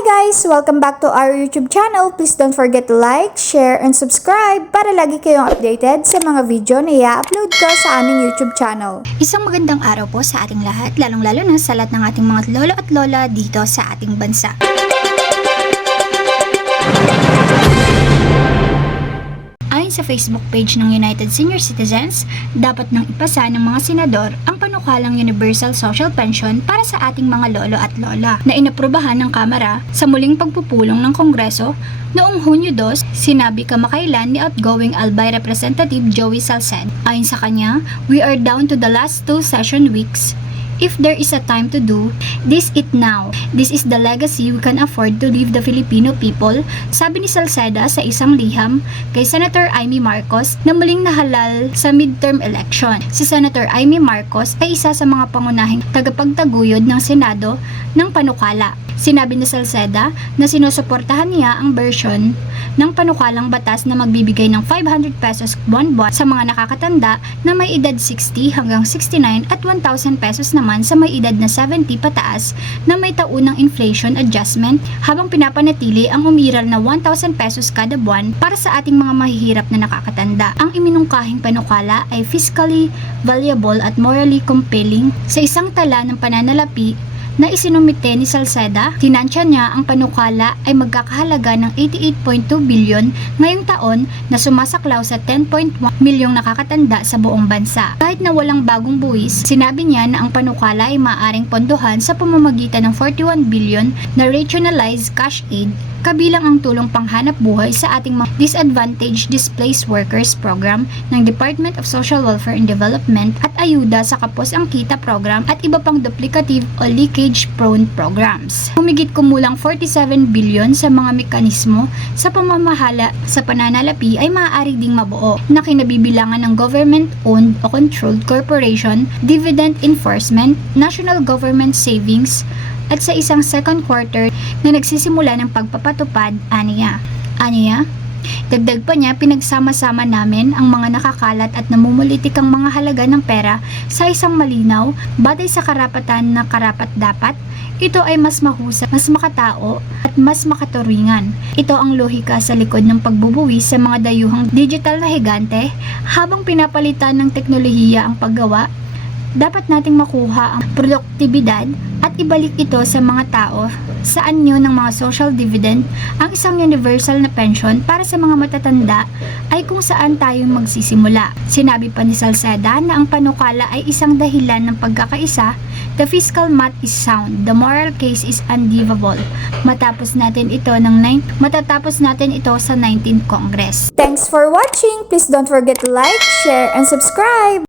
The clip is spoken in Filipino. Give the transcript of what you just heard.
guys! Welcome back to our YouTube channel. Please don't forget to like, share, and subscribe para lagi kayong updated sa mga video na i-upload ko sa aming YouTube channel. Isang magandang araw po sa ating lahat, lalong-lalo na sa lahat ng ating mga lolo at lola dito sa ating bansa. Sa Facebook page ng United Senior Citizens, dapat nang ipasa ng mga senador ang panukalang Universal Social Pension para sa ating mga lolo at lola na inaprubahan ng Kamara sa muling pagpupulong ng Kongreso noong Hunyo 2, sinabi kamakailan ni outgoing Albay Representative Joey Salced. Ayon sa kanya, we are down to the last two session weeks If there is a time to do, this it now. This is the legacy we can afford to leave the Filipino people, sabi ni Salceda sa isang liham kay Senator Amy Marcos na muling nahalal sa midterm election. Si Senator Amy Marcos ay isa sa mga pangunahing tagapagtaguyod ng Senado ng panukala. Sinabi ni Salceda na sinusuportahan niya ang version ng panukalang batas na magbibigay ng 500 pesos buwan-buwan sa mga nakakatanda na may edad 60 hanggang 69 at 1,000 pesos naman sa may edad na 70 pataas na may taunang inflation adjustment habang pinapanatili ang umiral na 1,000 pesos kada buwan para sa ating mga mahihirap na nakakatanda. Ang iminungkahing panukala ay fiscally valuable at morally compelling sa isang tala ng pananalapi na isinumite ni Salceda, tinansya niya ang panukala ay magkakahalaga ng 88.2 bilyon ngayong taon na sumasaklaw sa 10.1 milyong nakakatanda sa buong bansa. Kahit na walang bagong buwis, sinabi niya na ang panukala ay maaaring pondohan sa pamamagitan ng 41 bilyon na regionalized cash aid kabilang ang tulong panghanap buhay sa ating mga disadvantaged displaced workers program ng Department of Social Welfare and Development at ayuda sa Kapos ang Kita program at iba pang duplicative o leakage-prone programs. Humigit kumulang 47 bilyon sa mga mekanismo sa pamamahala sa pananalapi ay maaari ding mabuo na kinabibilangan ng government-owned o controlled corporation, dividend enforcement, national government savings, at sa isang second quarter na nagsisimula ng pagpapatupad, aniya. Aniya? Dagdag pa niya, pinagsama-sama namin ang mga nakakalat at namumulitikang mga halaga ng pera sa isang malinaw, batay sa karapatan na karapat dapat, ito ay mas mahusay, mas makatao, at mas makaturingan. Ito ang lohika sa likod ng pagbubuwis sa mga dayuhang digital na higante habang pinapalitan ng teknolohiya ang paggawa dapat nating makuha ang produktibidad at ibalik ito sa mga tao sa anyo ng mga social dividend ang isang universal na pension para sa mga matatanda ay kung saan tayo magsisimula. Sinabi pa ni Salceda na ang panukala ay isang dahilan ng pagkakaisa The fiscal math is sound. The moral case is undivable. Matapos natin ito ng 9 matatapos natin ito sa 19th Congress. Thanks for watching! Please don't forget to like, share, and subscribe!